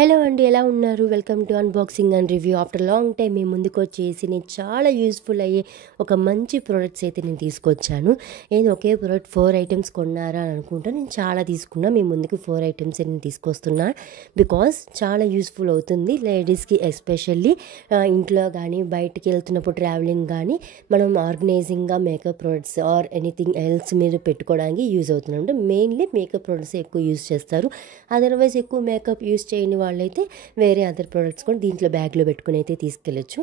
Hello అండి, ఎలా ఉన్నారు? Welcome to unboxing and review. After long time మీ ముందుకు వచ్చేసి నేను చాలా యూస్ఫుల్ అయ్యే ఒక మంచి ప్రోడక్ట్స్ అయితే నేను తీసుకొచ్చాను. నేను ఒకే ప్రోడక్ట్ 4 ఐటమ్స్ కొన్నారా అని అనుకుంటా. నేను చాలా తీసుకున్నా. మీ ముందుకు 4 ఐటమ్స్ నేను తీసుకొస్తున్నా. బికాస్ చాలా యూస్ఫుల్ అవుతుంది లేడీస్కి, ఎస్పెషల్లీ ఇంట్లో కానీ బయటికి వెళ్తున్నప్పుడు ట్రావెలింగ్ కానీ మనం ఆర్గనైజింగ్గా makeup products or anything else మీరు పెట్టుకోవడానికి యూజ్ అవుతుంది. అంటే మెయిన్లీ మేకప్ ప్రోడక్ట్స్ ఎక్కువ యూజ్ చేస్తారు. అదర్వైజ్ ఎక్కువ మేకప్ యూజ్ చేయని వాళ్ళైతే వేరే అదర్ ప్రోడక్ట్స్ కూడా దీంట్లో బ్యాగ్లో పెట్టుకుని అయితే తీసుకెళ్ళచ్చు.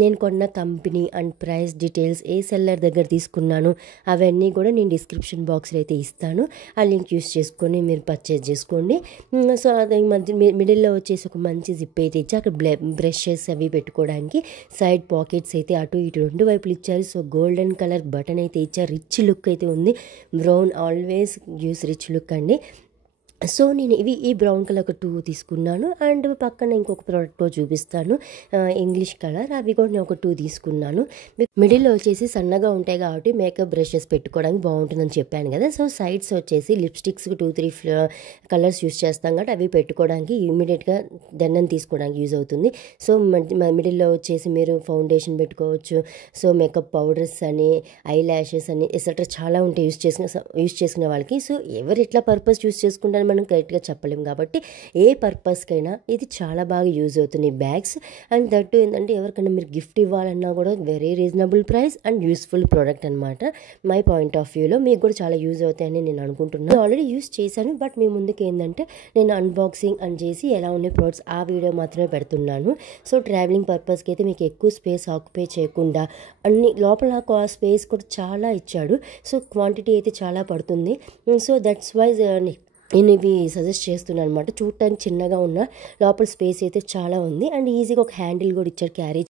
నేను కొన్న company and price details A seller దగ్గర తీసుకున్నాను అవన్నీ కూడా నేను డిస్క్రిప్షన్ బాక్స్లో అయితే ఇస్తాను. ఆ లింక్ యూస్ చేసుకొని మీరు పర్చేజ్ చేసుకోండి. సో అది మధ్య మిడిల్లో వచ్చేసి ఒక మంచి జిప్ అయితే ఇచ్చి అక్కడ బ్రషెస్ అవి పెట్టుకోవడానికి సైడ్ పాకెట్స్ అయితే అటు ఇటు రెండు వైపులు ఇచ్చారు. సో గోల్డెన్ కలర్ బటన్ అయితే ఇచ్చారు. రిచ్ లుక్ అయితే ఉంది. Brown always use rich look అండి. సో నేను ఈ బ్రౌన్ కలర్ ఒక 2 తీసుకున్నాను. అండ్ పక్కన ఇంకొక ప్రోడక్ట్ చూపిస్తాను, ఇంగ్లీష్ కలర్. అవి కూడా నేను ఒక 2 తీసుకున్నాను. మిడిల్లో వచ్చేసి సన్నగా ఉంటాయి కాబట్టి మేకప్ బ్రషెస్ పెట్టుకోవడానికి బాగుంటుందని చెప్పాను కదా. సో సైడ్స్ వచ్చేసి లిప్స్టిక్స్ 2-3 కలర్స్ యూస్ చేస్తాం కాబట్టి అవి పెట్టుకోవడానికి ఇమీడియట్గా దండం తీసుకోవడానికి యూజ్ అవుతుంది. సో మిడిల్లో వచ్చేసి మీరు ఫౌండేషన్ పెట్టుకోవచ్చు. సో మేకప్ పౌడర్స్ అని, ఐ ల్యాషెస్ అని ఎక్సెట్రా చాలా ఉంటాయి యూస్ చేసుకునే వాళ్ళకి. సో ఎవరు ఎట్లా పర్పస్ యూస్ చేసుకుంటారు మనం కరెక్ట్గా చెప్పలేము కాబట్టి ఏ పర్పస్కైనా ఇది చాలా బాగా యూజ్ అవుతున్నాయి బ్యాగ్స్. అండ్ దట్టు ఏంటంటే ఎవరికైనా మీరు గిఫ్ట్ ఇవ్వాలన్నా కూడా very reasonable price and useful product అనమాట. మై పాయింట్ ఆఫ్ వ్యూలో మీకు కూడా చాలా యూజ్ అవుతాయని నేను అనుకుంటున్నాను. ఆల్రెడీ యూజ్ చేశాను, బట్ మీ ముందుకు ఏంటంటే నేను అన్బాక్సింగ్ అని చేసి ఎలా ఉన్నాయి ప్రోడక్ట్స్ ఆ వీడియో మాత్రమే పెడుతున్నాను. సో ట్రావెలింగ్ పర్పస్కి అయితే మీకు ఎక్కువ స్పేస్ ఆక్యుపై చేయకుండా అన్ని లోపల స్పేస్ కూడా చాలా ఇచ్చాడు. సో క్వాంటిటీ అయితే చాలా పడుతుంది. సో దట్స్ వైజ్ నేను ఇవి సజెస్ట్ చేస్తున్నాను అనమాట. చూడటానికి చిన్నగా ఉన్న లోపల స్పేస్ అయితే చాలా ఉంది. అండ్ ఈజీగా ఒక హ్యాండిల్ కూడా ఇచ్చారు క్యారీ